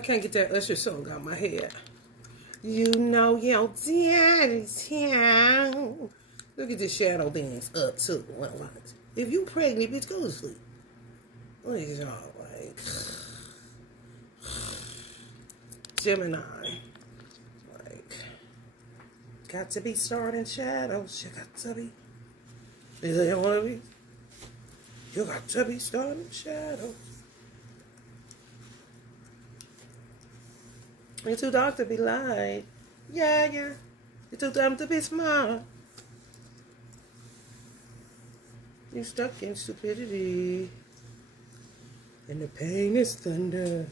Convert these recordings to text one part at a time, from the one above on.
I can't get that Usher song out of my head. You know your daddy's here. Look at the shadow bands up too. If you pregnant, bitch, go to sleep. Look at y'all like Gemini. Like, got to be starting shadows. You got to be. You want to be? You got to be starting shadows. You're too dark to be light. Yeah. You're too dumb to be smart. You're stuck in stupidity. And the pain is thunder.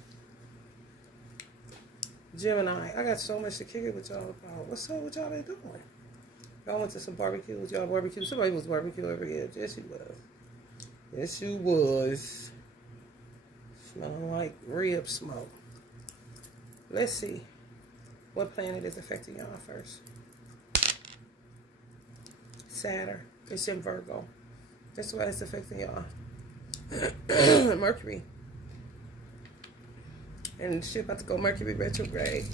Gemini, I got so much to kick it with y'all about. What's up with y'all been doing? Y'all went to some barbecue with y'all barbecue. Somebody was barbecue every year. Yes, you was. Yes, you was. Smelling like rib smoke. Let's see what planet is affecting y'all first. Saturn. It's in Virgo. That's why it's affecting y'all. Mercury. And shit about to go Mercury retrograde.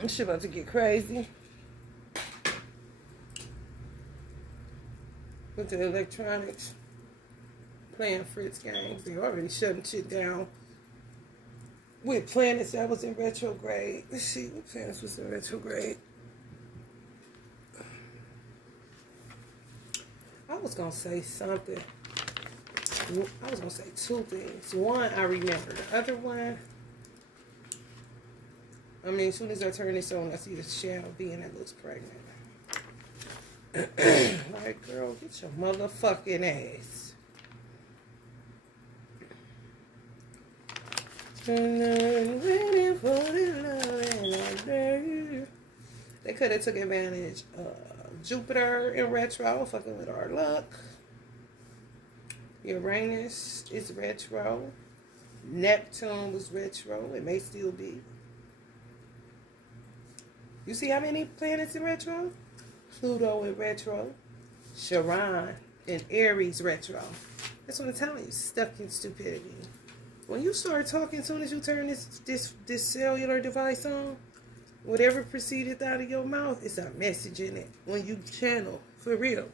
And shit about to get crazy. With the electronics. Playing Fritz games. They're already shutting shit down. With planets that was in retrograde. Let's see what planets was in retrograde. I was going to say something. I was going to say two things. One, I remember. The other one, I mean, as soon as I turn this on, I see the shadow being that looks pregnant. Like, girl, get your motherfucking ass. They could have took advantage of Jupiter in retro, fucking with our luck. Uranus is retro. Neptune was retro. It may still be. You see how many planets in retro? Pluto in retro. Chiron in Aries retro. That's what I'm telling you. Stuck in stupidity. When you start talking, as soon as you turn this cellular device on, whatever proceeded out of your mouth, it's a message in it. When you channel, for real.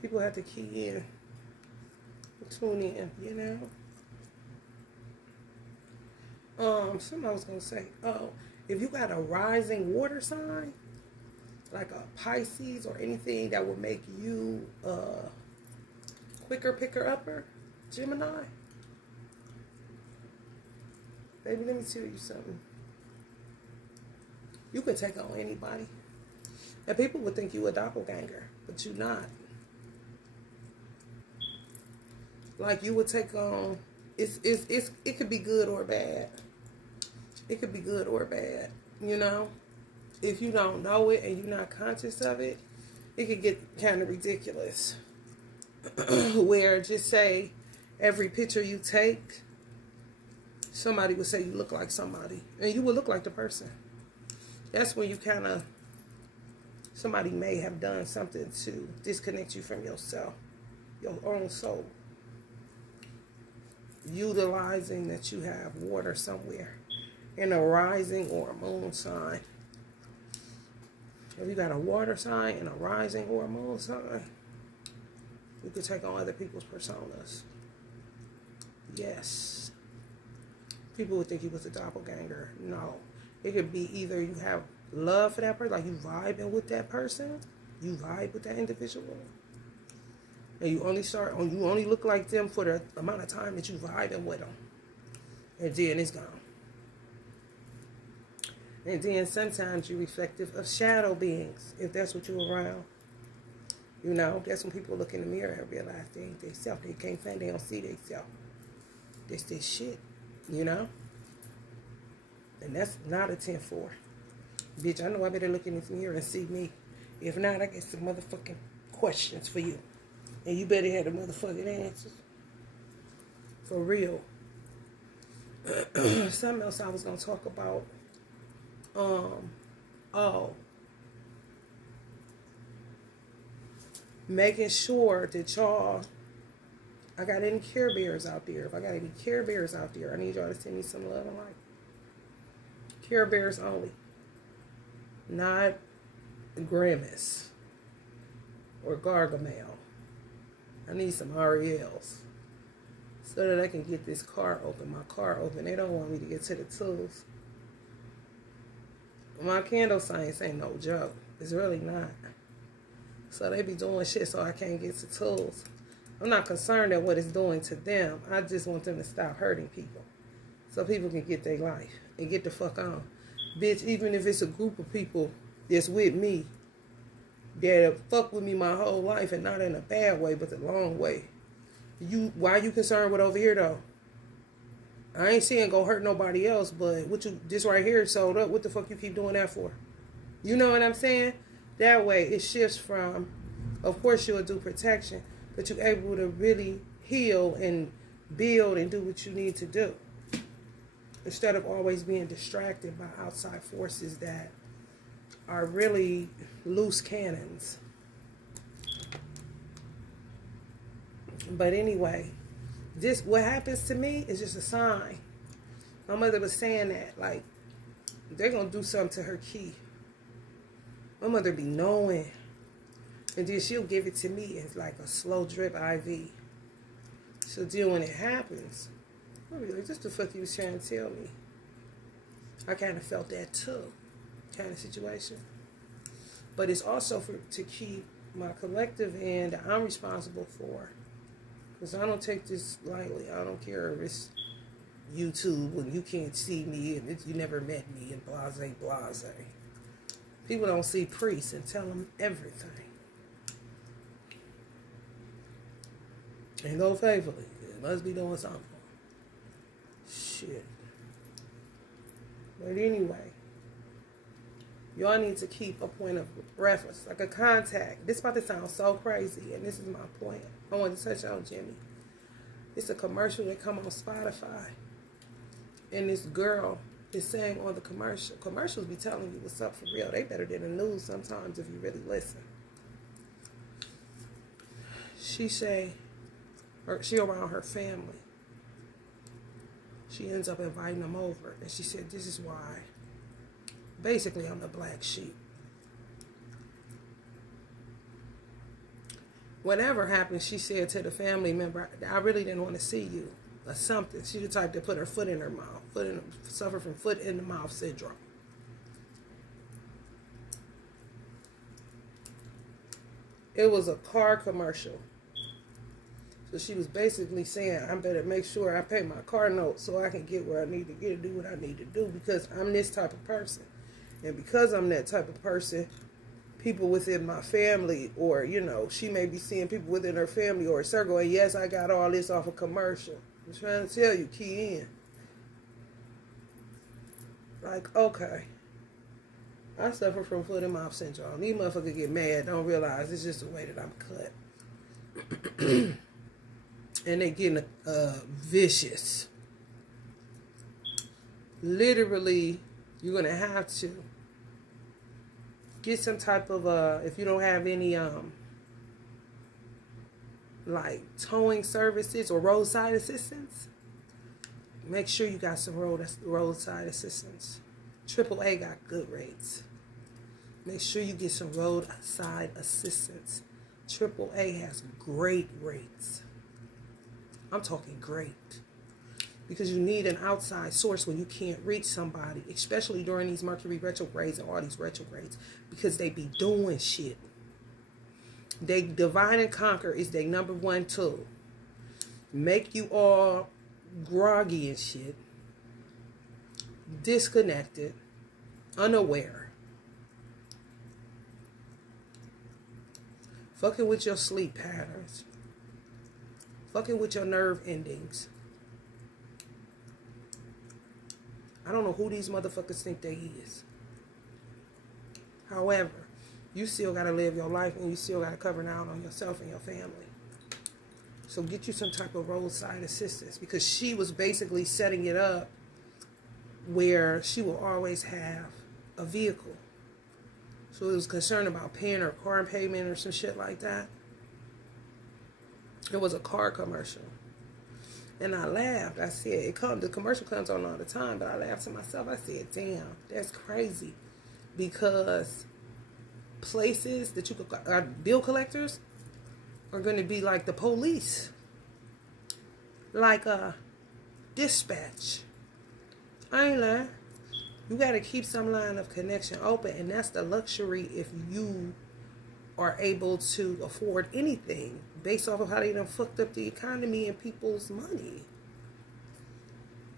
People have to key in, tune in, you know. Something I was gonna say. Oh, if you got a rising water sign, like a Pisces or anything that would make you quicker picker upper, Gemini. Baby, let me tell you something. You can take on anybody. And people would think you a doppelganger, but you're not. Like you would take on, it could be good or bad. It could be good or bad, you know? If you don't know it and you're not conscious of it, it could get kind of ridiculous. Where just say every picture you take, somebody would say you look like somebody. And you would look like the person. That's when you kind of, somebody may have done something to disconnect you from yourself, your own soul. Utilizing that you have water somewhere in a rising or a moon sign. If you got a water sign and a rising or a moon sign, you could take on other people's personas. Yes. People would think you was a doppelganger. No. It could be either you have love for that person, like you vibing with that person, you vibe with that individual, and you only look like them for the amount of time that you vibing with them, and then it's gone. And then sometimes you're reflective of shadow beings, if that's what you're around. You know, that's when people look in the mirror and realize they ain't they self. They can't think, they don't see they self. That's this shit, you know? And that's not a 10-4. Bitch, I know I better look in this mirror and see me. If not, I got some motherfucking questions for you. And you better have the motherfucking answers. For real. Something else I was going to talk about. Making sure that y'all, I got any Care Bears out there. If I got any Care Bears out there, I need y'all to send me some love and light. Care Bears only. Not Grimace or Gargamel. I need some Ariels so that I can get this car open, my car open. They don't want me to get to the tools. My candle science ain't no joke. It's really not. So they be doing shit so I can't get to tools. I'm not concerned at what it's doing to them. I just want them to stop hurting people so people can get their life and get the fuck on. Bitch, even if it's a group of people that's with me that fuck with me my whole life, and not in a bad way, but the long way. Why you concerned with over here though? I ain't saying go hurt nobody else, but what you, this right here sold up, what the fuck you keep doing that for? You know what I'm saying? That way it shifts from, of course you'll do protection, but you're able to really heal and build and do what you need to do. Instead of always being distracted by outside forces that are really loose cannons. But anyway, this, what happens to me is just a sign. My mother was saying that, like, they're going to do something to her key. My mother be knowing. And then she'll give it to me as like a slow drip IV. So then when it happens, I'll be like, just the fuck you was trying to tell me. I kind of felt that too. Kind of situation. But it's also to keep my collective end that I'm responsible for. Because I don't take this lightly. I don't care if it's YouTube when you can't see me and you never met me and blase, blase. People don't see priests and tell them everything. And go faithfully. It must be doing something. Shit. But anyway, y'all need to keep a point of reference, like a contact. This about to sound so crazy, and this is my point. I want to touch on Jimmy. It's a commercial that come on Spotify, and this girl is saying on the commercials be telling you what's up for real. They better than the news sometimes if you really listen. She say, or she around her family. She ends up inviting them over, and she said, this is why. Basically, I'm the black sheep. Whatever happened, she said to the family member, I really didn't want to see you, or something. She the type to put her foot in her mouth, suffer from foot in the mouth syndrome. It was a car commercial. So she was basically saying, I better make sure I pay my car note so I can get where I need to get and do what I need to do, because I'm this type of person. And because I'm that type of person, people within my family, or, you know, she may be seeing people within her family or a circle, and yes, I got all this off a commercial. I'm trying to tell you, key in. Like, okay. I suffer from foot and mouth syndrome. These motherfuckers get mad, don't realize it's just the way that I'm cut. And they getting vicious. Literally, you're going to have to get some type of, if you don't have any, like, towing services or roadside assistance, make sure you got some roadside assistance. AAA got good rates. Make sure you get some roadside assistance. AAA has great rates. I'm talking great. Because you need an outside source when you can't reach somebody, especially during these Mercury retrogrades and all these retrogrades, because they be doing shit. They divide and conquer is their #1 tool. Make you all groggy and shit, disconnected, unaware, fucking with your sleep patterns, fucking with your nerve endings. I don't know who these motherfuckers think they is. However, you still got to live your life, and you still got to cover out on yourself and your family. So get you some type of roadside assistance, because she was basically setting it up where she will always have a vehicle. So it was concerned about paying her car payment or some shit like that. It was a car commercial. And I laughed. I said, the commercial comes on all the time, but I laughed to myself. I said, damn, that's crazy. Because places that you could, bill collectors are going to be like the police. Like a dispatch. I ain't lying. You got to keep some line of connection open. And that's the luxury if you are able to afford anything based off of how they done fucked up the economy and people's money.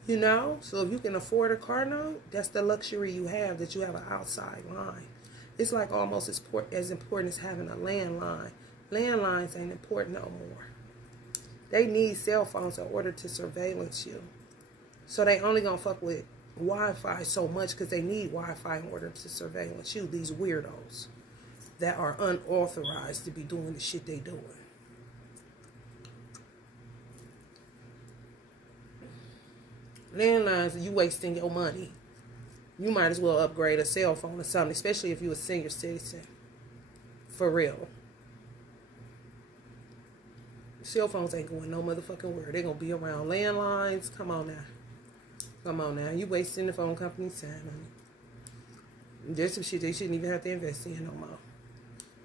You know? So if you can afford a car note, that's the luxury you have, that you have an outside line. It's like almost as important as having a landline. Landlines ain't important no more. They need cell phones in order to surveillance you. So they only gonna fuck with Wi-Fi so much because they need Wi-Fi in order to surveillance you. These weirdos that are unauthorized to be doing the shit they doing. Landlines, you wasting your money. You might as well upgrade a cell phone or something, especially if you're a senior citizen. For real. Cell phones ain't going no motherfucking where. They're going to be around. Landlines, come on now. Come on now. You wasting the phone company's time, honey. There's some shit they shouldn't even have to invest in no more.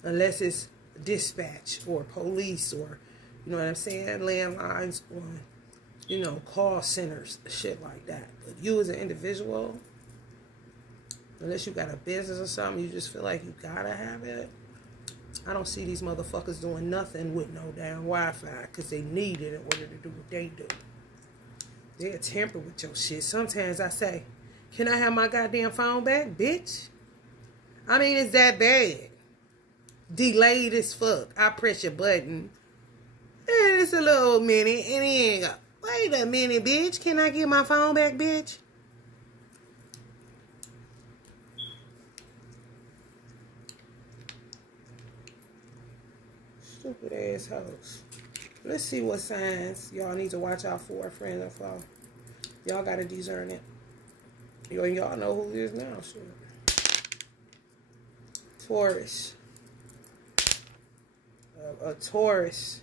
Unless it's dispatch or police or, you know what I'm saying, landlines or, you know, call centers, shit like that. But you as an individual, unless you got a business or something, you just feel like you gotta have it. I don't see these motherfuckers doing nothing with no damn Wi-Fi because they need it in order to do what they do. They'll tamper with your shit. Sometimes I say, can I have my goddamn phone back, bitch? I mean, it's that bad. Delayed as fuck. I press your button. And it's a little minute. And then, wait a minute, bitch. Can I get my phone back, bitch? Stupid assholes. Let's see what signs y'all need to watch out for, friend or foe. Y'all gotta discern it. Y'all know who it is now, sure. Taurus. A Taurus.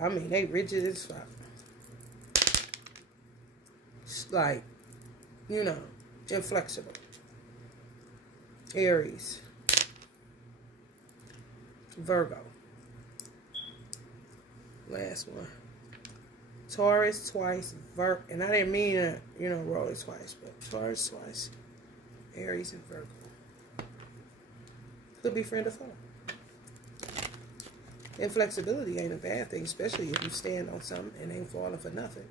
I mean, they rigid as fuck. It's like, you know, inflexible. Aries. Virgo. Last one. Taurus twice. And I didn't mean to, you know, roll it twice, but Taurus twice. Aries and Virgo. Could be friend or foe. Inflexibility ain't a bad thing, especially if you stand on something and ain't falling for nothing.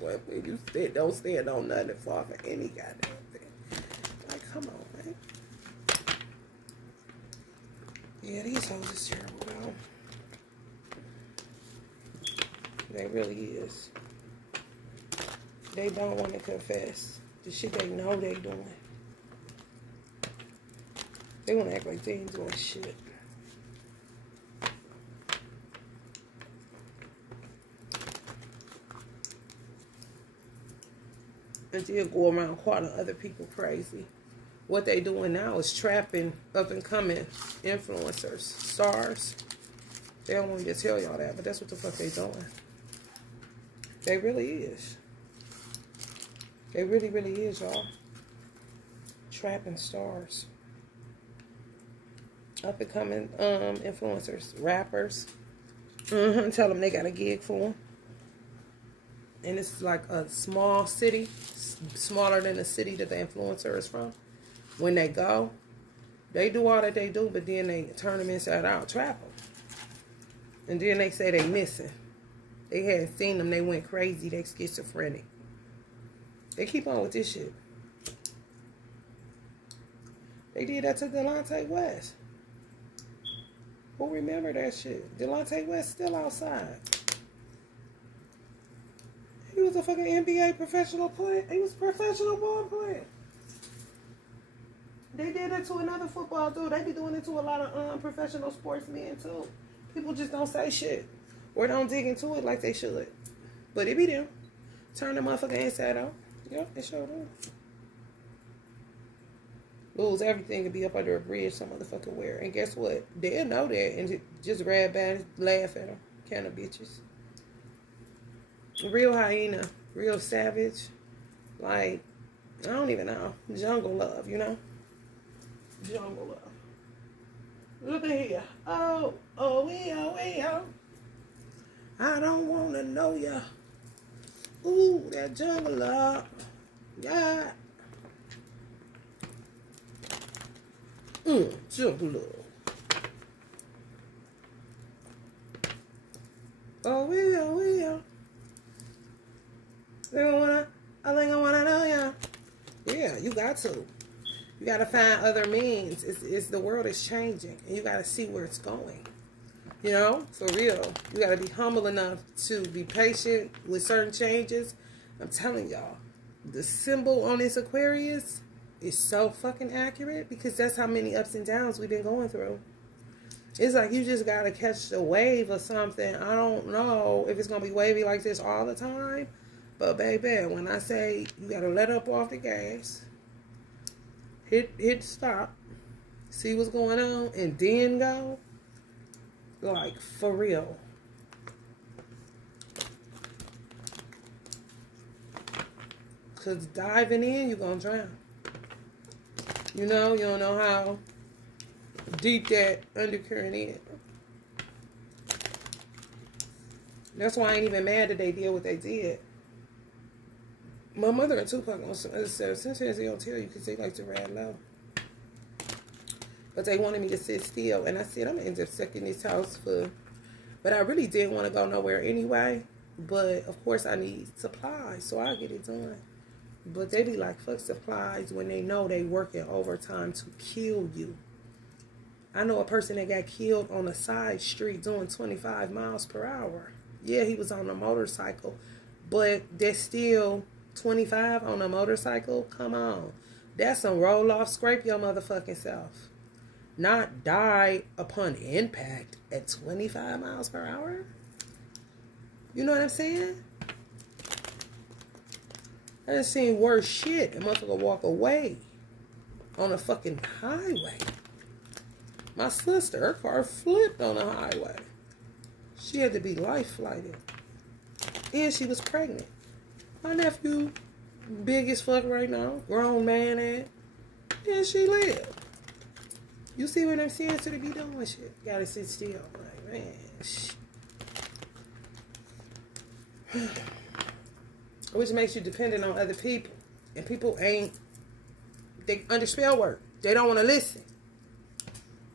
Well, if you don't stand on nothing and fall for any goddamn thing. Like, come on, man. Yeah, these hoes is terrible, though. They really is. They don't want to confess the shit they know they doing. They want to act like they ain't doing shit. And then go around calling other people crazy. What they doing now is trapping up and coming influencers, stars. They don't want me to tell y'all that, but that's what the fuck they doing. They really is. They really, really is, y'all. Trapping stars. Up and coming influencers, rappers. Tell them they got a gig for them. And it's like a small city, smaller than the city that the influencer is from. When they go, they do all that they do, but then they turn them inside out, trap them. And then they say they missing. They hadn't seen them, they went crazy, they schizophrenic. They keep on with this shit. They did that to Delonte West. Who remember that shit? Delonte West still outside. He was a fucking NBA professional player. He was a professional ball player. They did it to another football dude. They be doing it to a lot of professional sportsmen too. People just don't say shit. Or don't dig into it like they should. But it be them. Turn the motherfucker inside out. Yep, it sure do. lose everything and be up under a bridge some motherfucker wear. And guess what? They'll know that and just grab back and laugh at them. Kind of bitches. Real hyena. Real savage. Like, I don't even know. Jungle love, you know? Jungle love. Look at here. Oh, oh. I don't want to know ya. Ooh, that jungle love. Yeah. Jungle love. Oh, yeah. I think I wanna know ya. Yeah, you got to. You gotta find other means. It's the world is changing, and you gotta see where it's going. You know, for real. You gotta be humble enough to be patient with certain changes. I'm telling y'all, the symbol on this Aquarius is so fucking accurate because that's how many ups and downs we've been going through. It's like you just gotta catch the wave or something. I don't know if it's gonna be wavy like this all the time. But baby, when I say you gotta let up off the gas, hit stop, see what's going on, and then go, like, for real. Because diving in, you're gonna drown. You know, you don't know how deep that undercurrent is. That's why I ain't even mad that they did what they did. My mother and Tupac said, sometimes they don't tell you because they like to ride low. But they wanted me to sit still. And I said, I'm going to end up stuck in this house for... But I really didn't want to go nowhere anyway. But, of course, I need supplies. So I'll get it done. But they be like, fuck supplies when they know they working overtime to kill you. I know a person that got killed on a side street doing 25 miles per hour. Yeah, he was on a motorcycle. But that's still... 25 on a motorcycle? Come on. That's some roll off, scrape your motherfucking self. Not die upon impact at 25 miles per hour? You know what I'm saying? I done seen worse shit. A motherfucker walk away on a fucking highway. My sister, her car flipped on the highway. She had to be life flighted. And she was pregnant. My nephew, big as fuck right now, grown man at, and she lived. You see what I'm saying? So they be doing shit. Gotta sit still. Like, man, shit. Which makes you dependent on other people. And people ain't, they under spell work. They don't want to listen.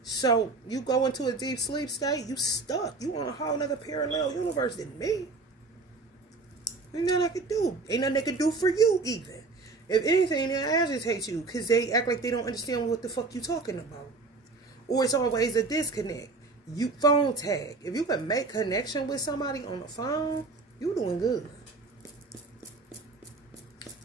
So you go into a deep sleep state, you stuck. You on a whole nother parallel universe than me. Ain't nothing I could do. Ain't nothing they could do for you, even. If anything, they agitate you because they act like they don't understand what the fuck you talking about. Or it's always a disconnect. You phone tag. If you can make connection with somebody on the phone, you doing good.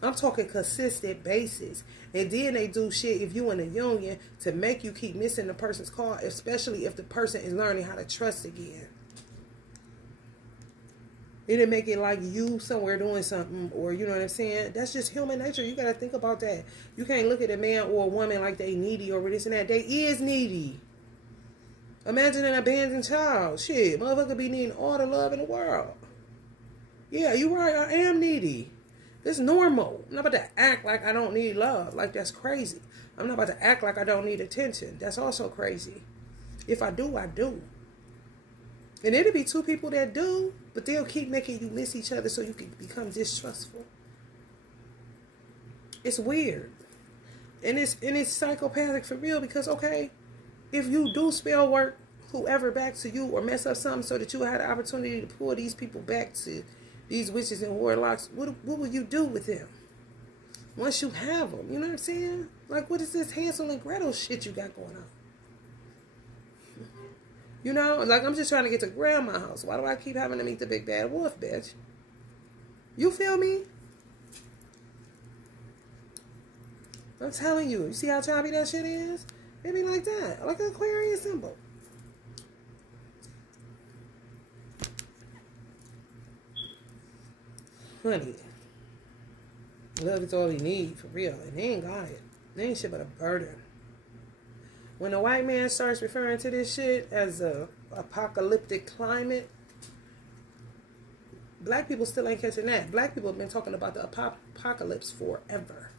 I'm talking consistent basis. And then they do shit if you in a union to make you keep missing the person's call, especially if the person is learning how to trust again. It didn't make it like you somewhere doing something, or you know what I'm saying? That's just human nature. You got to think about that. You can't look at a man or a woman like they needy or this and that. They is needy. Imagine an abandoned child. Shit, motherfucker be needing all the love in the world. Yeah, you right. I am needy. It's normal. I'm not about to act like I don't need love. Like, that's crazy. I'm not about to act like I don't need attention. That's also crazy. If I do, I do. And it'll be two people that do, but they'll keep making you miss each other so you can become distrustful. It's weird. And it's psychopathic for real because, okay, if you do spell work whoever back to you or mess up something so that you had the opportunity to pull these people back to these witches and warlocks, what will you do with them? Once you have them, you know what I'm saying? Like, what is this Hansel and Gretel shit you got going on? You know, like, I'm just trying to get to grandma's house. Why do I keep having to meet the big bad wolf, bitch? You feel me? I'm telling you. You see how choppy that shit is? It be like that. Like an Aquarius symbol. Honey. Love is all he need, for real. And he ain't got it. They ain't shit but a burden. When the white man starts referring to this shit as a apocalyptic climate, black people still ain't catching that. Black people have been talking about the apocalypse forever.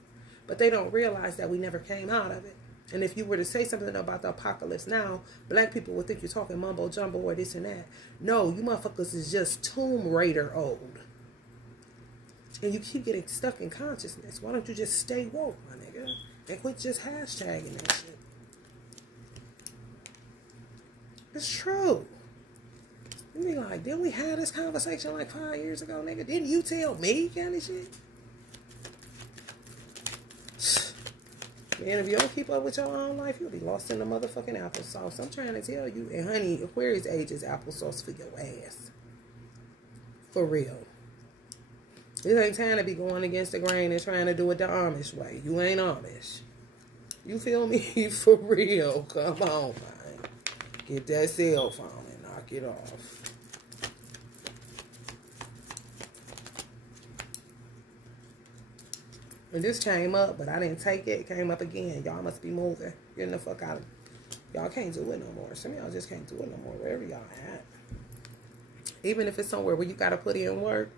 But they don't realize that we never came out of it. And if you were to say something about the apocalypse now, black people would think you're talking mumbo jumbo or this and that. No, you motherfuckers is just Tomb Raider old. And you keep getting stuck in consciousness. Why don't you just stay woke, my nigga? And quit just hashtagging that shit. It's true. You be like, didn't we have this conversation like 5 years ago, nigga? Didn't you tell me kind of shit? Man, if you don't keep up with your own life, you'll be lost in the motherfucking applesauce. I'm trying to tell you. And honey, Aquarius age is applesauce for your ass. For real. It ain't time to be going against the grain and trying to do it the Amish way. You ain't Amish. You feel me? For real. Come on, man. Get that cell phone and knock it off. And this came up, but I didn't take it. It came up again. Y'all must be moving. Getting the fuck out of it. Y'all can't do it no more. Some of y'all just can't do it no more. Wherever y'all at. Even if it's somewhere where you got to put in work,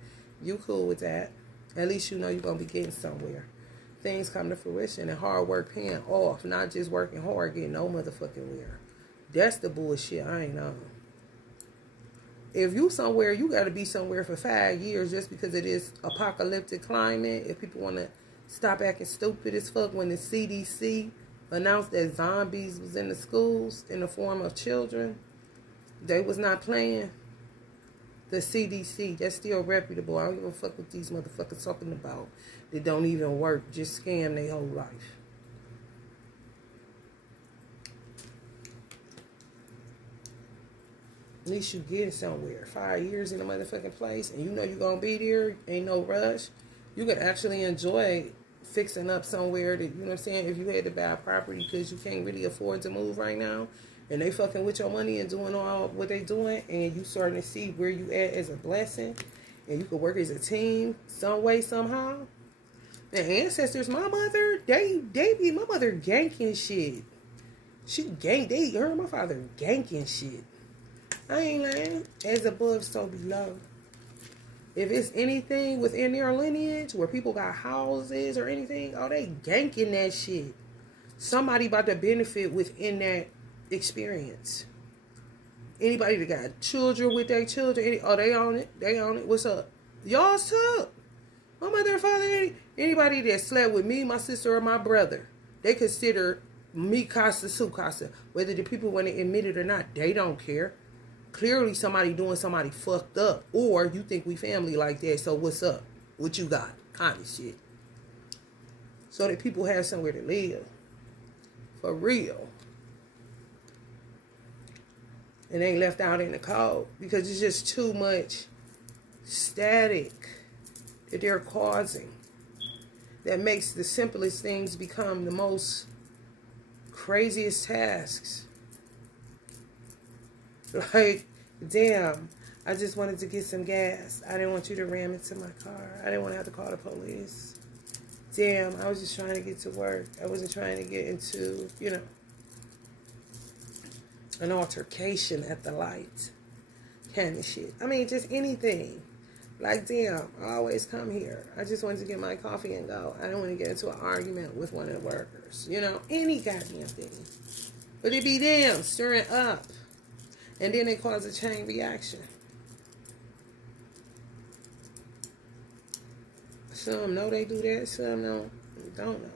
you cool with that. At least you know you're going to be getting somewhere. Things come to fruition and hard work paying off. Not just working hard, getting no motherfucking where. That's the bullshit I ain't on. If you somewhere, you got to be somewhere for 5 years just because it is apocalyptic climate. If people want to stop acting stupid as fuck when the CDC announced that zombies was in the schools in the form of children, they was not playing. The CDC, that's still reputable. I don't give a fuck what these motherfuckers talking about. They don't even work. Just scam their whole life. At least you getting somewhere. 5 years in a motherfucking place, and you know you're going to be there. Ain't no rush. You could actually enjoy fixing up somewhere that, you know what I'm saying, if you had to buy a property because you can't really afford to move right now, and they fucking with your money and doing all what they doing, and you starting to see where you at as a blessing, and you could work as a team some way, somehow. The ancestors, my mother, they be, my mother ganking shit. She ganked, they heard my father ganking shit. I ain't lying. As above, so below. If it's anything within their lineage where people got houses or anything, oh, they ganking that shit. Somebody about to benefit within that experience. Anybody that got children with their children, oh, they own it. They own it. What's up? Y'all's too. My mother and father, anybody that slept with me, my sister, or my brother, they consider me casa su casa. Whether the people want to admit it or not, they don't care. Clearly somebody doing somebody fucked up. Or you think we family like that, so what's up? What you got? Kind of shit. So that people have somewhere to live. For real. And ain't left out in the cold. Because it's just too much static that they're causing. That makes the simplest things become the most craziest tasks. Like, damn, I just wanted to get some gas. I didn't want you to ram into my car. I didn't want to have to call the police. Damn, I was just trying to get to work. I wasn't trying to get into, you know, an altercation at the light. Kind of shit. I mean, just anything. Like, damn, I always come here. I just wanted to get my coffee and go. I didn't want to get into an argument with one of the workers. You know, any goddamn thing. But it be them stirring up. And then they cause a chain reaction. Some know they do that. Some don't know.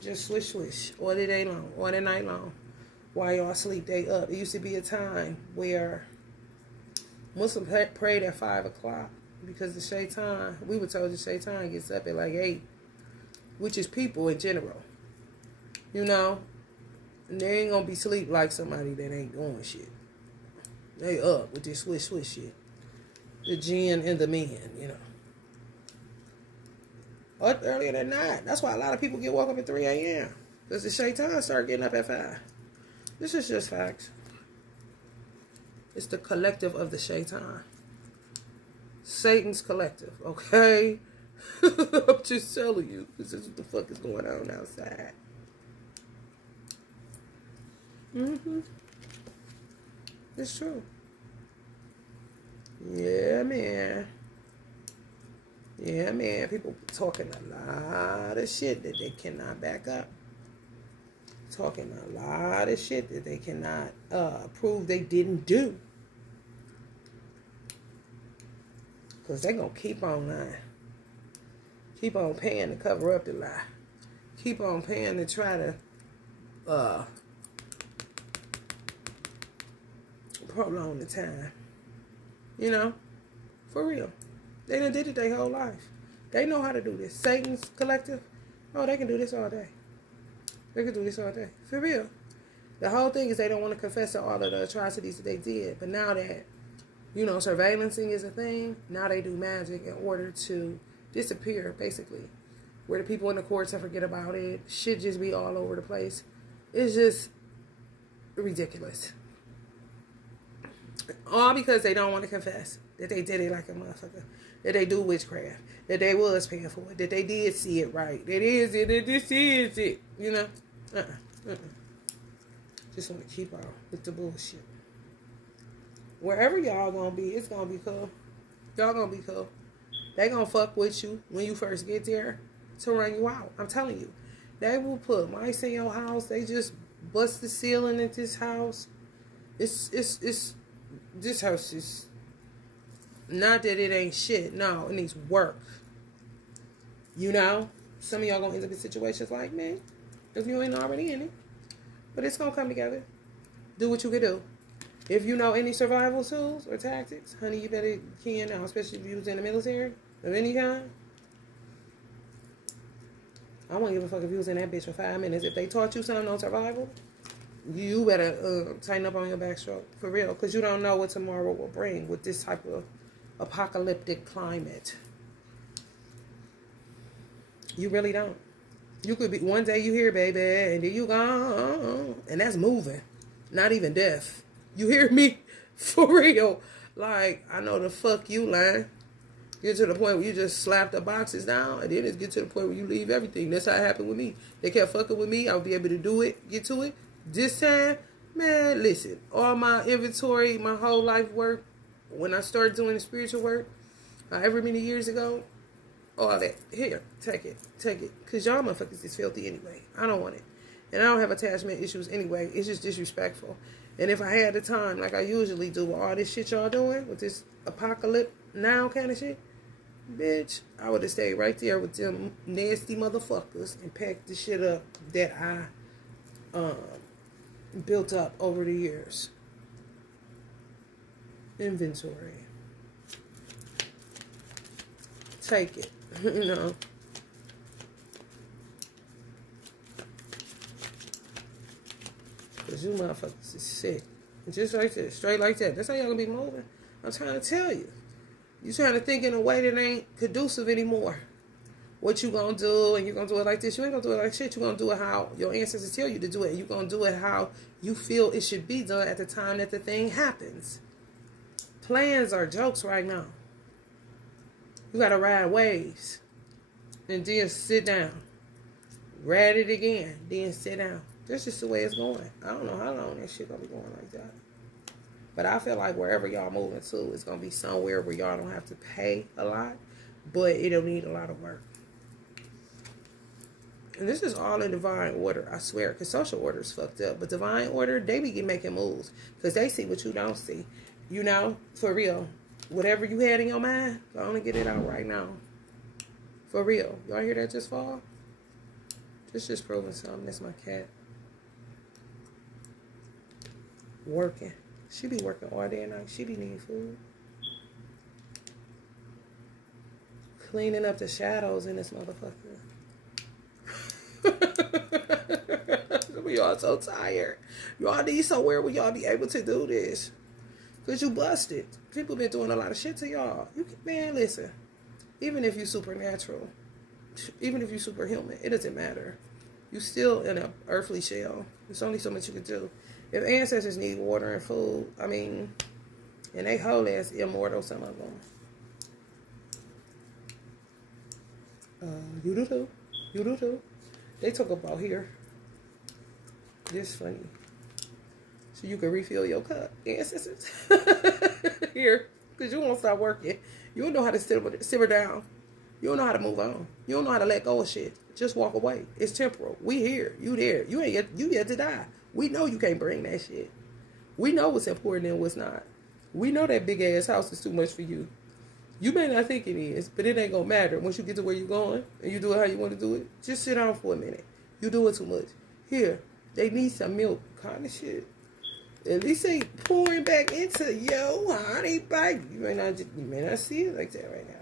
Just swish. All the day long. All the night long. While y'all sleep, they up. It used to be a time where Muslims prayed at 5 o'clock. Because the shaitan, we were told the shaitan gets up at like 8. Which is people in general. You know? And they ain't gonna be asleep like somebody that ain't doing shit. They up with this swish shit. The jinn and the men, you know. Up earlier than that. That's why a lot of people get woke up at 3 a.m. Because the shaitan start getting up at 5. This is just facts. It's the collective of the shaitan. Satan's collective, okay? I'm just telling you. This is what the fuck is going on outside. Mm-hmm. It's true. Yeah, man. Yeah, man. People talking a lot of shit that they cannot back up. Talking a lot of shit that they cannot prove they didn't do. Because they're going to keep on lying. Keep on paying to cover up the lie. Keep on paying to try to prolong the time. You know? For real. They done did it their whole life. They know how to do this. Satan's collective. Oh, they can do this all day. They can do this all day. For real. The whole thing is they don't want to confess to all of the atrocities that they did. But now that, you know, surveillancing is a thing, now they do magic in order to disappear, basically. Where the people in the courts have forget about it. Shit just be all over the place. It's just ridiculous. All because they don't want to confess that they did it like a motherfucker. That they do witchcraft. That they was paying for it. That they did see it right. That is it. That this is it. You know? Just want to keep on with the bullshit. Wherever y'all gonna be, it's gonna be cool. Y'all gonna be cool. They gonna fuck with you when you first get there to run you out. I'm telling you. They will put mice in your house. They just bust the ceiling at this house. It's this house is not that it ain't shit. No, it needs work. You know? Some of y'all gonna end up in situations like me if you ain't already in it. But it's gonna come together. Do what you can do. If you know any survival tools or tactics, honey, you better key in now, especially if you was in the military of any kind. I won't give a fuck if you was in that bitch for 5 minutes. If they taught you something on survival, you better tighten up on your backstroke. For real. Because you don't know what tomorrow will bring with this type of apocalyptic climate. You really don't. You could be, one day you hear, baby, and then you go, and that's moving. Not even death. You hear me? For real. Like, I know the fuck you lying. Get to the point where you just slap the boxes down, and then it's get to the point where you leave everything. That's how it happened with me. They kept fucking with me. I would be able to do it, get to it. This time, man, listen. All my inventory, my whole life work, when I started doing the spiritual work, however many years ago, all that. Here, take it. Take it. Because y'all motherfuckers is filthy anyway. I don't want it. And I don't have attachment issues anyway. It's just disrespectful. And if I had the time, like I usually do, with all this shit y'all doing, with this apocalypse now kind of shit, bitch, I would have stayed right there with them nasty motherfuckers and packed the shit up that I built up over the years. Inventory. Take it. You know. Because you motherfuckers is sick. Just like that. Straight like that. That's how y'all gonna be moving. I'm trying to tell you. You trying to think in a way that ain't conducive anymore. What you gonna do, and you gonna do it like this. You ain't gonna do it like shit. You gonna do it how your ancestors tell you to do it. You gonna do it how you feel it should be done at the time that the thing happens. Plans are jokes right now. You gotta ride waves. And then sit down. Ride it again. Then sit down. That's just the way it's going. I don't know how long that shit gonna be going like that. But I feel like wherever y'all moving to, it's gonna be somewhere where y'all don't have to pay a lot, but it'll need a lot of work. And this is all in divine order, I swear, because social order is fucked up. But divine order, they be making moves because they see what you don't see. You know, for real. Whatever you had in your mind, go on and get it out right now. For real. Y'all hear that just fall? Just proving something. That's my cat. Working. She be working all day and night. She be needing food. Cleaning up the shadows in this motherfucker. Y'all so tired. Y'all need somewhere where y'all be able to do this. Because you busted. People been doing a lot of shit to y'all. Man, listen. Even if you supernatural, even if you superhuman, it doesn't matter. You still in an earthly shell. There's only so much you can do. If ancestors need water and food, I mean, and they whole ass immortal, some of them. You do too. You do too. They talk about here. This funny. so you can refill your cup. Yeah, sisters. Here, because you won't stop working. You don't know how to simmer down. You don't know how to move on. You don't know how to let go of shit. Just walk away. It's temporal. We here. You there. You yet to die. We know you can't bring that shit. We know what's important and what's not. We know that big ass house is too much for you. You may not think it is, but it ain't gonna matter. Once you get to where you're going and you do it how you want to do it, just sit down for a minute. You do it too much. Here, they need some milk kind of shit. At least they pouring back into yo honey bite. You may not see it like that right now.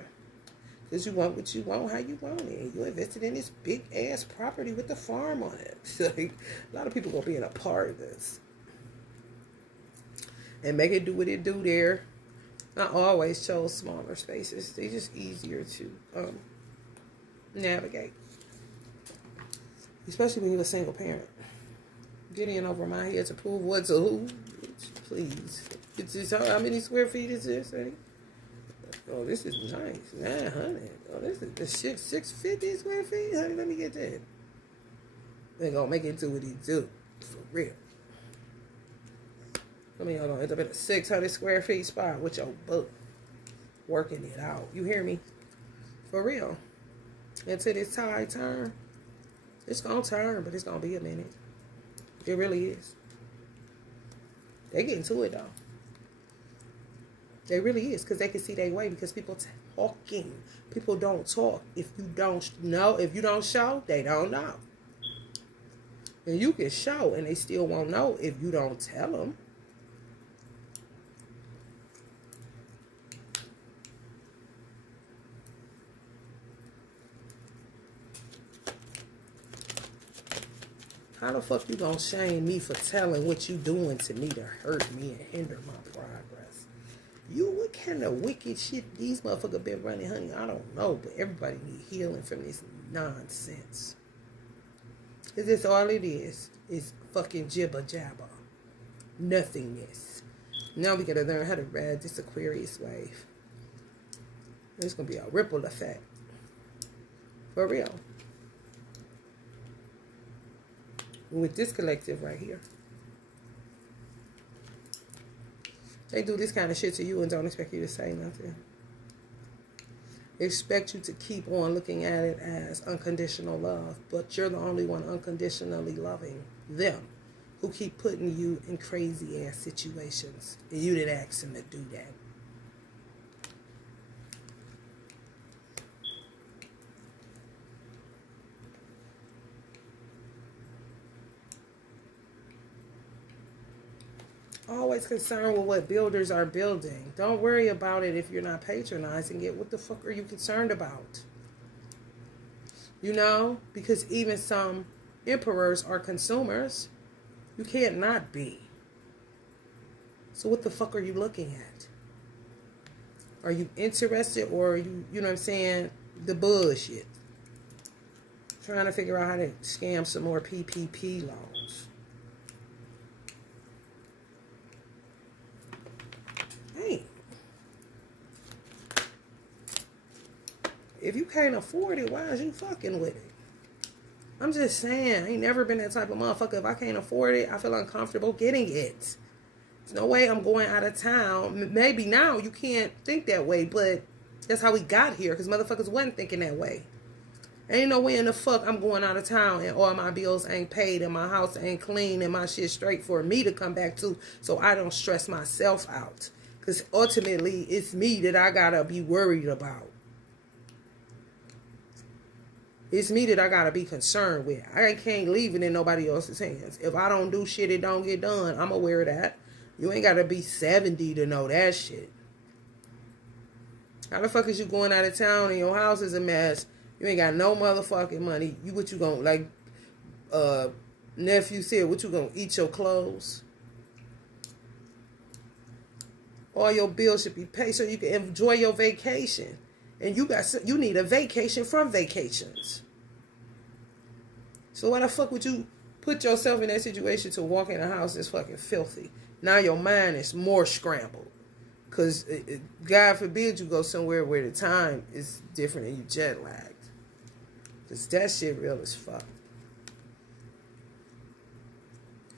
Because you want what you want, how you want it. You invested in this big ass property with the farm on it. Like, a lot of people gonna be in a part of this. And make it do what it do there. I always chose smaller spaces. They're just easier to navigate. Especially when you're a single parent. Get in over my head to prove what to who. Please. It's just, how many square feet is this? Right? Oh, this is nice. 900. Oh, this is the shit. 650 square feet? Honey, let me get that. They gonna make it do what he do. For real. I mean, hold on. End up in a 600 square feet spot with your book. Working it out. You hear me? For real. Until this tide turn. It's gonna turn, but it's gonna be a minute. It really is. They getting to it, though. They really is, because they can see their way, because people talking. People don't talk. If you don't know, if you don't show, they don't know. And you can show, and they still won't know if you don't tell them. How the fuck you gonna shame me for telling what you doing to me to hurt me and hinder my progress? What kind of wicked shit these motherfuckers been running, honey? I don't know, but everybody need healing from this nonsense. Is this all it is? It's fucking jibber jabber. Nothingness. Now we gotta learn how to ride this Aquarius wave. It's gonna be a ripple effect. For real. With this collective right here. They do this kind of shit to you and don't expect you to say nothing. Expect you to keep on looking at it as unconditional love, but you're the only one unconditionally loving them, who keep putting you in crazy ass situations, and you didn't ask them to do that. Always concerned with what builders are building. Don't worry about it if you're not patronizing it. What the fuck are you concerned about? You know? Because even some emperors are consumers. You can't not be. So what the fuck are you looking at? Are you interested, or are you know what I'm saying, the bullshit? Trying to figure out how to scam some more PPP loans. If you can't afford it, why is you fucking with it? I'm just saying, I ain't never been that type of motherfucker. If I can't afford it, I feel uncomfortable getting it. There's no way I'm going out of town. Maybe now you can't think that way, but that's how we got here, because motherfuckers wasn't thinking that way. Ain't no way in the fuck I'm going out of town and all my bills ain't paid and my house ain't clean and my shit straight for me to come back to, so I don't stress myself out. Because ultimately, it's me that I gotta be worried about. It's me that I gotta be concerned with. I can't leave it in nobody else's hands. If I don't do shit, it don't get done. I'm aware of that. You ain't gotta be 70 to know that shit. How the fuck is you going out of town and your house is a mess? You ain't got no motherfucking money. What you gonna, like nephew said, what you gonna eat your clothes? All your bills should be paid so you can enjoy your vacation. And you need a vacation from vacations. So why the fuck would you put yourself in that situation to walk in a house that's fucking filthy? Now your mind is more scrambled. Because God forbid you go somewhere where the time is different and you jet lagged. Because that shit real as fuck.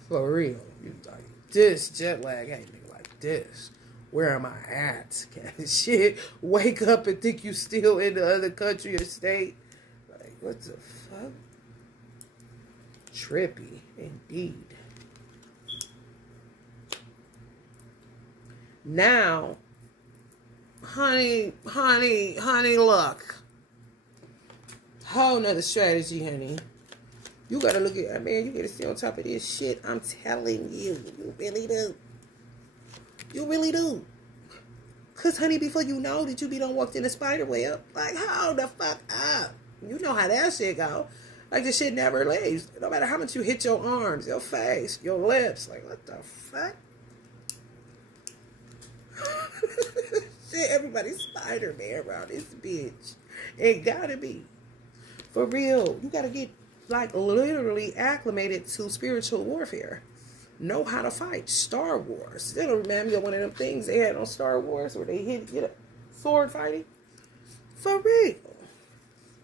For real. You like, this jet lag ain't nigga like this. Where am I at? Kind of shit. Wake up and think you still in the other country or state. Like, what the fuck? Trippy, indeed. Now, honey, look. Whole nother strategy, honey. You gotta look at, man, you gotta stay on top of this shit. I'm telling you. You really do. You really do. Cause, honey, before you know that you be done walked in a spider web. Like, hold the fuck up. You know how that shit go. Like, the shit never leaves. No matter how much you hit your arms, your face, your lips. Like, what the fuck? Shit, everybody's Spider-Man around this bitch. It gotta be. For real. You gotta get, like, literally acclimated to spiritual warfare. Know how to fight. Star Wars. Still remind me of one of them things they had on Star Wars where they get sword fighting. For real.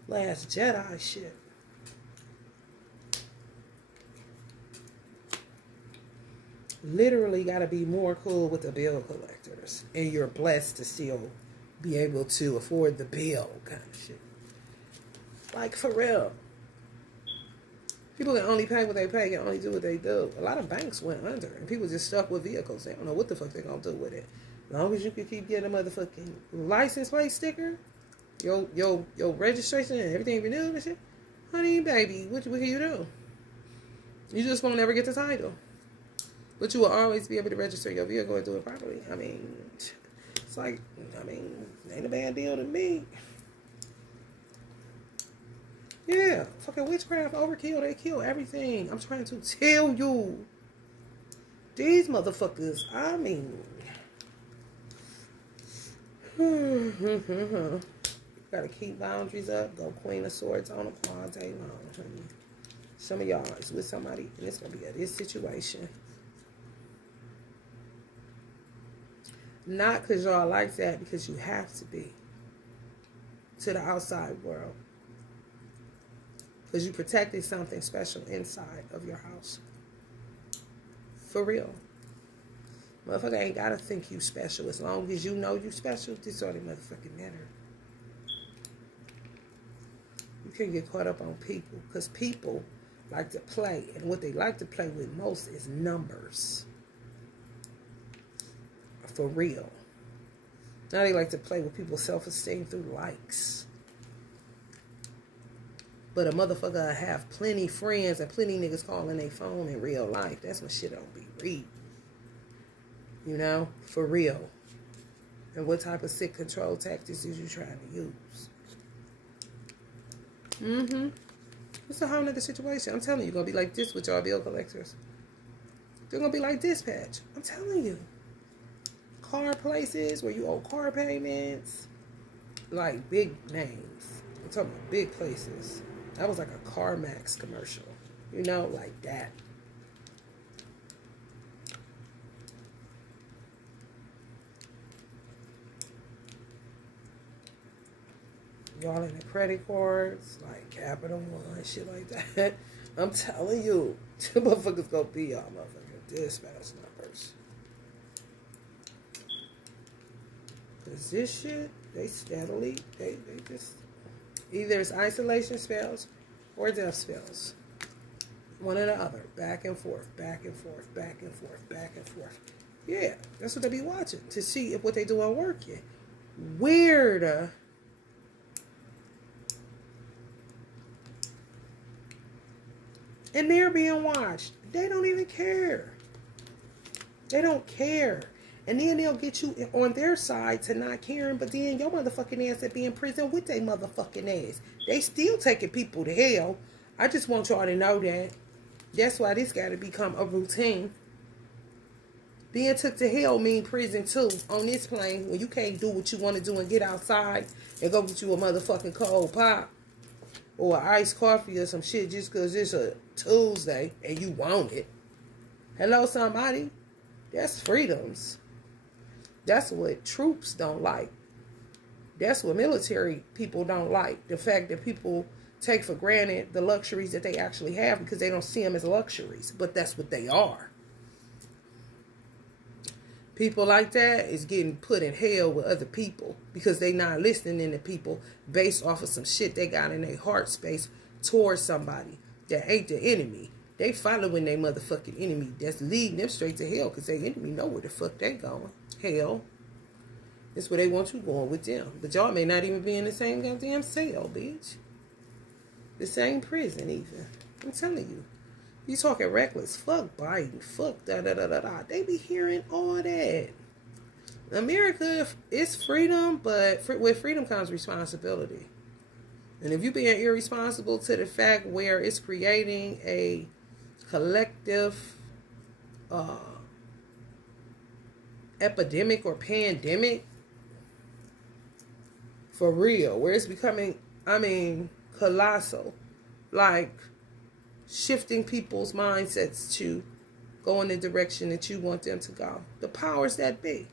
Last Jedi shit. Literally got to be more cool with the bill collectors. And you're blessed to still be able to afford the bill kind of shit. Like, for real. People can only pay what they pay, can only do what they do. A lot of banks went under, and people just stuck with vehicles. They don't know what the fuck they're going to do with it. As long as you can keep getting a motherfucking license plate sticker, your registration and everything renewed and shit, honey, baby, what can you do? You just won't ever get the title. But you will always be able to register your vehicle and do it properly. I mean, it's like, ain't a bad deal to me. Yeah, fucking witchcraft, overkill, they kill everything. I'm trying to tell you. These motherfuckers, I mean. Gotta keep boundaries up. Go Queen of Swords on a all day long, honey. Some of y'all is with somebody, and it's gonna be this situation. Not because y'all like that, because you have to be. To the outside world. Because you protected something special inside of your house. For real. Motherfucker ain't got to think you special. As long as you know you special, this all the motherfucking matter. You can't get caught up on people. Because people like to play. And what they like to play with most is numbers. For real. Now they like to play with people's self-esteem through likes. But a motherfucker have plenty friends and plenty niggas calling their phone in real life. That's when shit don't be real. You know? For real. And what type of sick control tactics is you trying to use? It's a whole nother situation. I'm telling you, you're going to be like this with y'all bill collectors. They're going to be like dispatch. I'm telling you. Car places where you owe car payments. Like big names. I'm talking about big places. That was like a CarMax commercial. You know, like that. Y'all in the credit cards, like Capital One, shit like that. I'm telling you, the motherfuckers gonna be y'all motherfucking dispatch numbers. Cause this shit, they steadily, they just... Either it's isolation spells or death spells. One or the other. Back and forth, back and forth, back and forth, back and forth. Yeah, that's what they be watching. To see if what they doing working. Weird. And they're being watched. They don't even care. They don't care. And then they'll get you on their side to not caring, but then your motherfucking ass will be in prison with their motherfucking ass. They still taking people to hell. I just want y'all to know that. That's why this got to become a routine. Being took to hell mean prison too on this plane when you can't do what you want to do and get outside and go get you a motherfucking cold pop or an iced coffee or some shit just because it's a Tuesday and you want it. Hello, somebody. That's freedoms. That's what troops don't like. That's what military people don't like. The fact that people take for granted the luxuries that they actually have because they don't see them as luxuries. But that's what they are. People like that is getting put in hell with other people because they not listening to people based off of some shit they got in their heart space towards somebody that ain't the enemy. They following their motherfucking enemy that's leading them straight to hell because their enemy know where the fuck they going. Hell. That's where they want you going with them. But y'all may not even be in the same goddamn cell, bitch. The same prison even. I'm telling you. You talking reckless. Fuck Biden. Fuck da-da-da-da-da. They be hearing all that. America is freedom, but with freedom comes responsibility. And if you being irresponsible to the fact where it's creating a collective epidemic or pandemic, for real, where it's becoming, colossal, like shifting people's mindsets to go in the direction that you want them to go. The powers that be.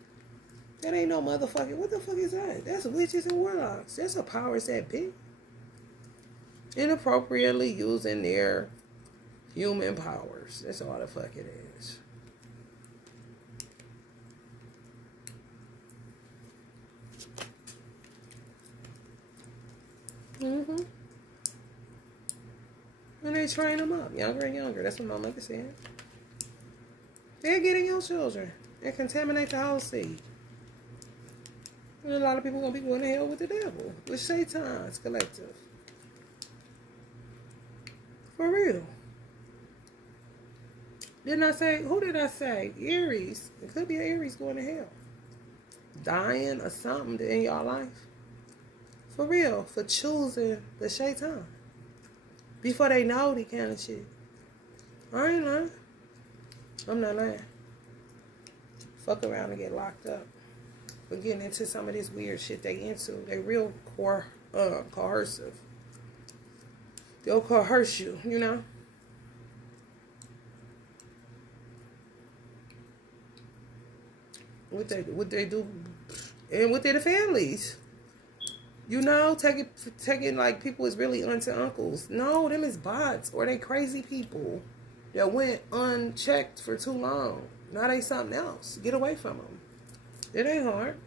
That ain't no motherfucking, what the fuck is that? That's witches and warlocks. That's a powers that be. Inappropriately using their human powers. That's all the fuck it is. Mm-hmm. And they train them up, younger and younger. That's what my mother said. They're getting your children and contaminate the whole seed. And a lot of people gonna be going to hell with the devil, with Shaitan's collective. For real. Didn't I say, who did I say? Aries. It could be an Aries going to hell. Dying or something in your life. For real. For choosing the Shaitan. Before they know the kind of shit. I ain't lying. I'm not lying. Fuck around and get locked up. For getting into some of this weird shit they into. They real coercive. They'll coerce you, you know. What they do, and what they're the families. You know, taking like people is really aunts and uncles. No, them is bots or they crazy people that went unchecked for too long. Now they something else. Get away from them. It ain't hard.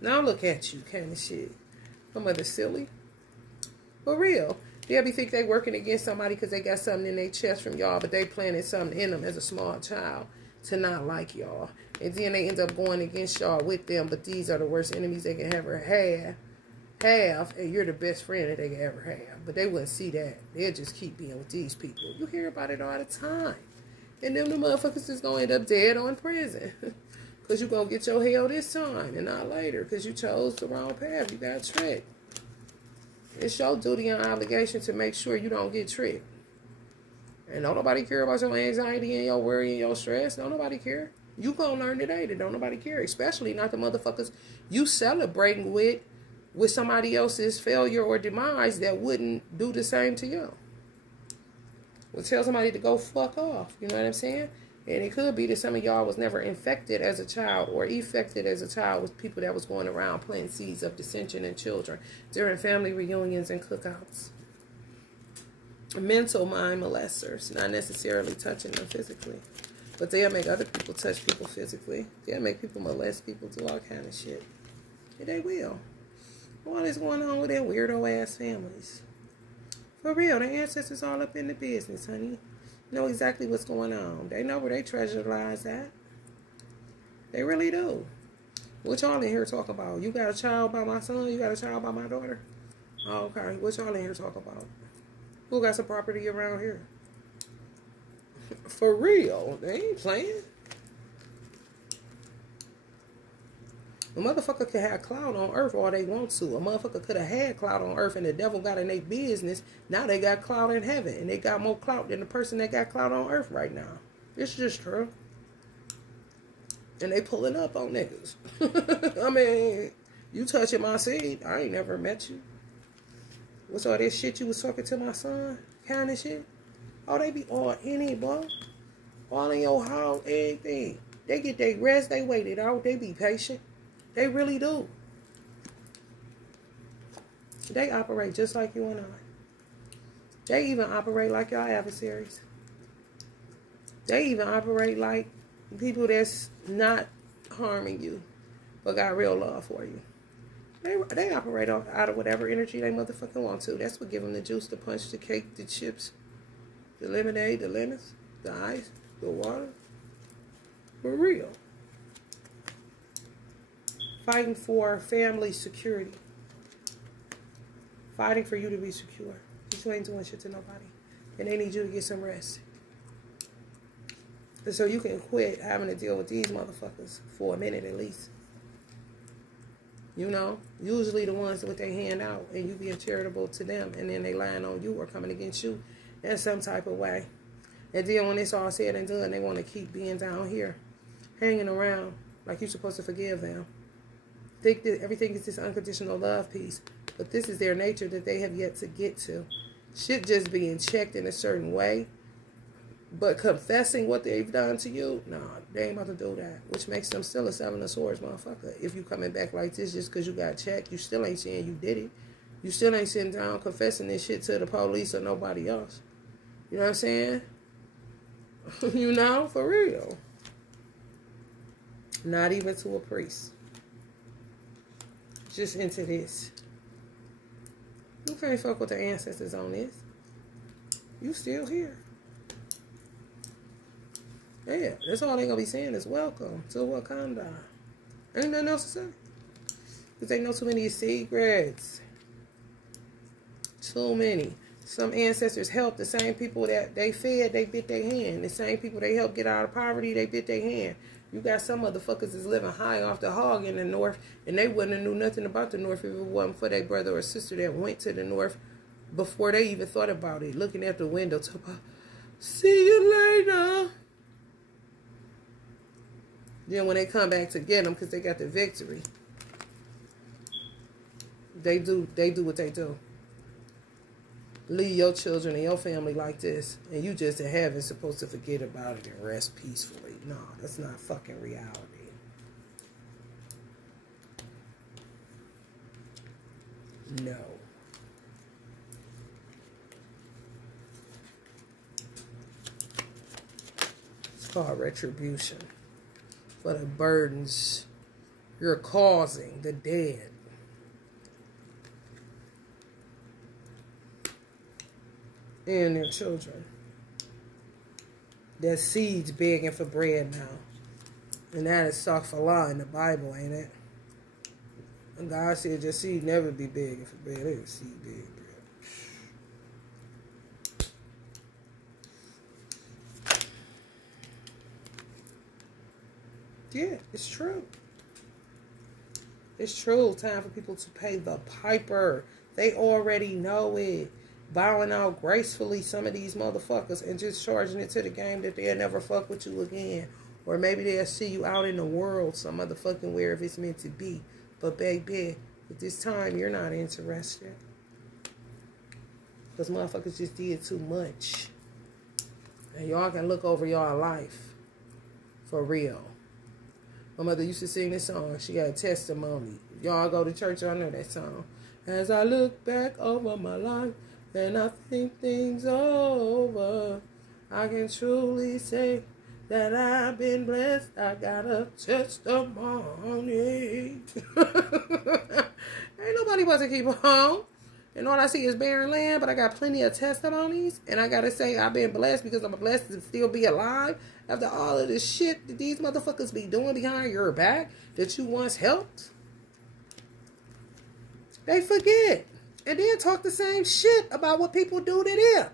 Now look at you, kind of shit. My mother's silly. For real. They'll be think they working against somebody because they got something in their chest from y'all, but they planted something in them as a small child to not like y'all. And then they end up going against y'all with them, but these are the worst enemies they can ever have, and you're the best friend that they can ever have. But they wouldn't see that. They'll just keep being with these people. You hear about it all the time. And then the motherfuckers is going to end up dead or in prison. Because you're going to get your hell this time and not later because you chose the wrong path. You got tricked. It's your duty and obligation to make sure you don't get tricked. And don't nobody care about your anxiety and your worry and your stress. Don't nobody care. You gonna learn today that don't nobody care. Especially not the motherfuckers you celebrating with somebody else's failure or demise that wouldn't do the same to you. Well, tell somebody to go fuck off. You know what I'm saying? And it could be that some of y'all was never infected as a child or affected as a child with people that was going around planting seeds of dissension in children during family reunions and cookouts. Mental mind molesters, not necessarily touching them physically. But they'll make other people touch people physically. They'll make people molest people, do all kind of shit. And they will. What is going on with their weirdo ass families? For real, the ancestors all up in the business, honey. Know exactly what's going on. They know where their treasure lies at. They really do. What y'all in here talk about? You got a child by my son? You got a child by my daughter? Oh, okay. What y'all in here talk about? Who got some property around here? For real. They ain't playing. A motherfucker could have clout on earth all they want to. A motherfucker could have had clout on earth and the devil got in their business. Now they got clout in heaven. And they got more clout than the person that got clout on earth right now. It's just true. And they pulling up on niggas. I mean, you touching my seed. I ain't never met you. What's all this shit you was talking to my son? Kind of shit? Oh, they be all in it, boy. All in your house, everything. They get their rest, they wait it out, they be patient. They really do. They operate just like you and I. They even operate like your adversaries. They even operate like people that's not harming you, but got real love for you. They operate out of whatever energy they motherfucking want to. That's what give them the juice, the punch, the cake, the chips, the lemonade, the lemons, the ice, the water. For real. Fighting for family security. Fighting for you to be secure. But you ain't doing shit to nobody. And they need you to get some rest. And so you can quit having to deal with these motherfuckers for a minute at least. You know, usually the ones with their hand out and you being charitable to them and then they lying on you or coming against you in some type of way. And then when it's all said and done, they want to keep being down here, hanging around like you're supposed to forgive them. Think that everything is this unconditional love piece, but this is their nature that they have yet to get to. Shit just being checked in a certain way, but confessing what they've done to you, nah, they ain't about to do that. Which makes them still a seven of swords, motherfucker. If you coming back like this just because you got checked, you still ain't saying you did it. You still ain't sitting down confessing this shit to the police or nobody else. You know what I'm saying? You know, for real. Not even to a priest. Just into this. You can't fuck with the ancestors on this. You still here. Yeah, that's all they gonna be saying is welcome to Wakanda. Ain't nothing else to say. Because they know too many secrets. Too many. Some ancestors helped the same people that they fed, they bit their hand. The same people they helped get out of poverty, they bit their hand. You got some motherfuckers that's living high off the hog in the north, and they wouldn't have knew nothing about the north if it wasn't for their brother or sister that went to the north before they even thought about it. Looking at the window, talking about, see you later. Then when they come back to get them because they got the victory, they do what they do. Leave your children and your family like this, and you just in heaven supposed to forget about it and rest peacefully. No, that's not fucking reality. No. It's called retribution for the burdens you're causing the dead. And their children. That seeds begging for bread now. And that is Sakfala in the Bible, ain't it? And God said your seed never be begging for bread. They seed begging bread. Yeah, it's true. It's true. Time for people to pay the piper. They already know it. Bowing out gracefully, some of these motherfuckers, and just charging it to the game that they'll never fuck with you again. Or maybe they'll see you out in the world some motherfucking where if it's meant to be. But baby, at this time, you're not interested. Because motherfuckers just did too much. And y'all can look over y'all life. For real. My mother used to sing this song. She got a testimony. Y'all go to church, y'all know that song. As I look back over my life, and I think things over, I can truly say that I've been blessed. I got a testimony. Ain't nobody wants to keep home. And all I see is barren land, but I got plenty of testimonies. And I got to say I've been blessed because I'm blessed to still be alive after all of this shit that these motherfuckers be doing behind your back that you once helped. They forget. And then talk the same shit about what people do to them.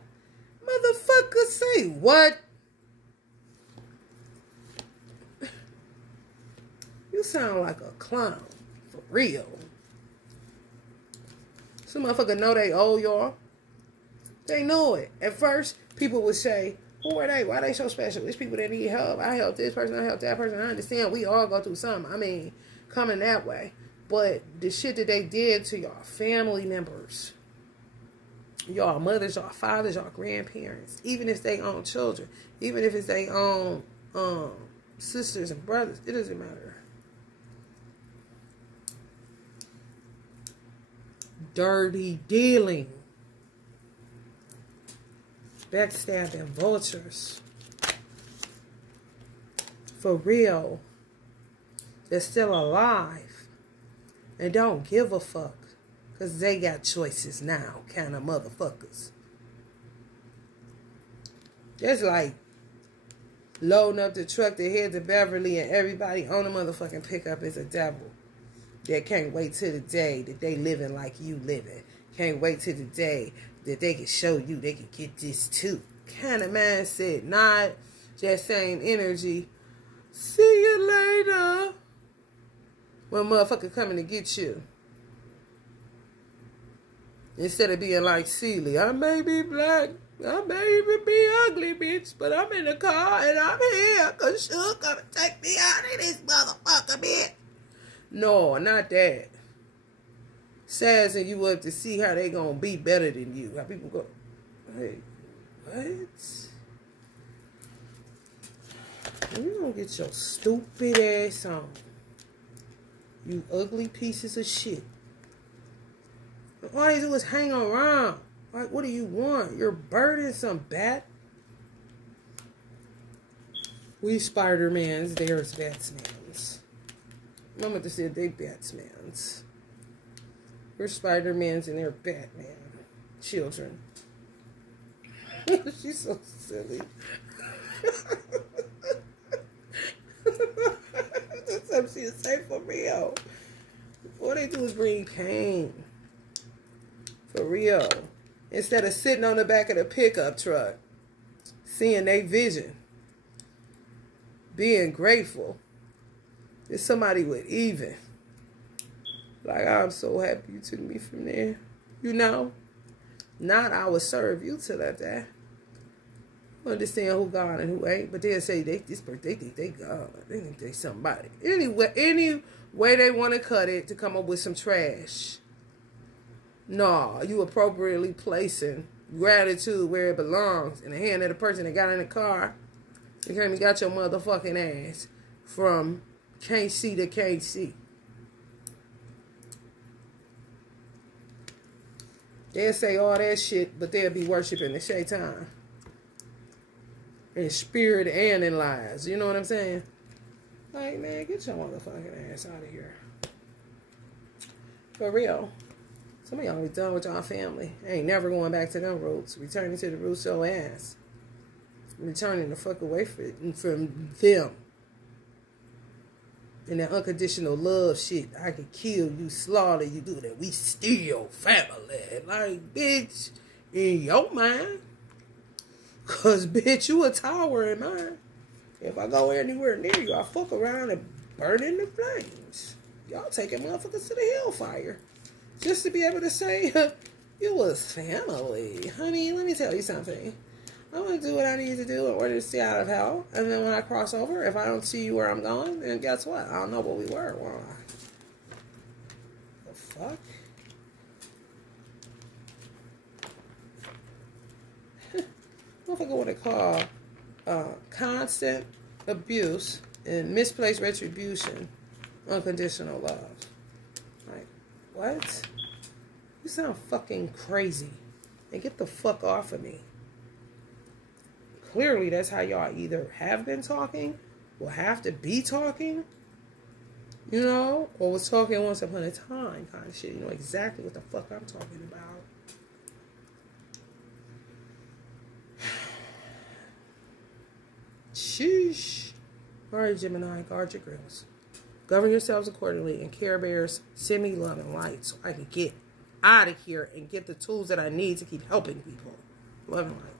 Motherfuckers say what? You sound like a clown. For real. Some motherfuckers know they owe y'all. They know it. At first, people would say, who are they? Why are they so special? There's people that need help. I help this person. I help that person. I understand we all go through something. I mean, coming that way. But the shit that they did to y'all family members, y'all mothers, y'all fathers, y'all grandparents, even if they own children, even if it's they own sisters and brothers, it doesn't matter. Dirty dealing. Backstabbing vultures. For real. that's still alive and don't give a fuck. Because they got choices now, kind of motherfuckers. Just like loading up the truck to head to Beverly and everybody on the motherfucking pickup is a devil. That can't wait till the day that they living like you living. Can't wait till the day that they can show you they can get this too. Kind of mindset, not just same energy. See you later. When motherfucker coming to get you. Instead of being like Celie, I may be black, I may even be ugly, bitch, but I'm in the car and I'm here because you're gonna take me out of this motherfucker, bitch. No, not that. Sassing you up to see how they gonna be better than you. How people go, hey, what? You gonna get your stupid ass on. You ugly pieces of shit. All they do is hang around. Like, what do you want? You're burdensome, bat. We Spider-Mans, there's Batsmans. Mama just said they Batsmans. We're Spider-Mans and they're Batman. Children. She's so silly. That's something she'll say for real. All they do is bring pain. For real. Instead of sitting on the back of the pickup truck, seeing their vision, being grateful. There's somebody with even. Like, I'm so happy you took me from there. You know? Not I would serve you till I die. Understand who God and who ain't. But they'll say they think they God. They think they somebody. Anyway, any way they want to cut it to come up with some trash. No, you appropriately placing gratitude where it belongs in the hand of the person that got in the car. You came and got your motherfucking ass from can't see to can't see. They'll say all that shit, but they'll be worshiping the shaitan. In spirit and in lies. You know what I'm saying? Like, man, get your motherfucking ass out of here. For real. Some of y'all be done with y'all family. Ain't never going back to them roots. Returning to the roots your ass. Returning the fuck away from them. And that unconditional love shit. I could kill you, slaughter you, do that. We still family. Like, bitch, in your mind. Because, bitch, you a tower in mine. If I go anywhere near you, I fuck around and burn in the flames. Y'all taking motherfuckers to the hellfire. Just to be able to say, you was family. Honey, let me tell you something. I'm going to do what I need to do in order to stay out of hell. And then when I cross over, if I don't see you where I'm going, then guess what? I don't know what we were. Well, the fuck? Motherfucker what they call constant abuse and misplaced retribution, unconditional love. Like, what? You sound fucking crazy. And get the fuck off of me. Clearly, that's how y'all either have been talking, will have to be talking, you know, or was talking once upon a time kind of shit. You know exactly what the fuck I'm talking about. Sheesh. All right, Gemini, guard your grills. Govern yourselves accordingly, and Care Bears, send me love and light so I can get out of here and get the tools that I need to keep helping people. Love and light.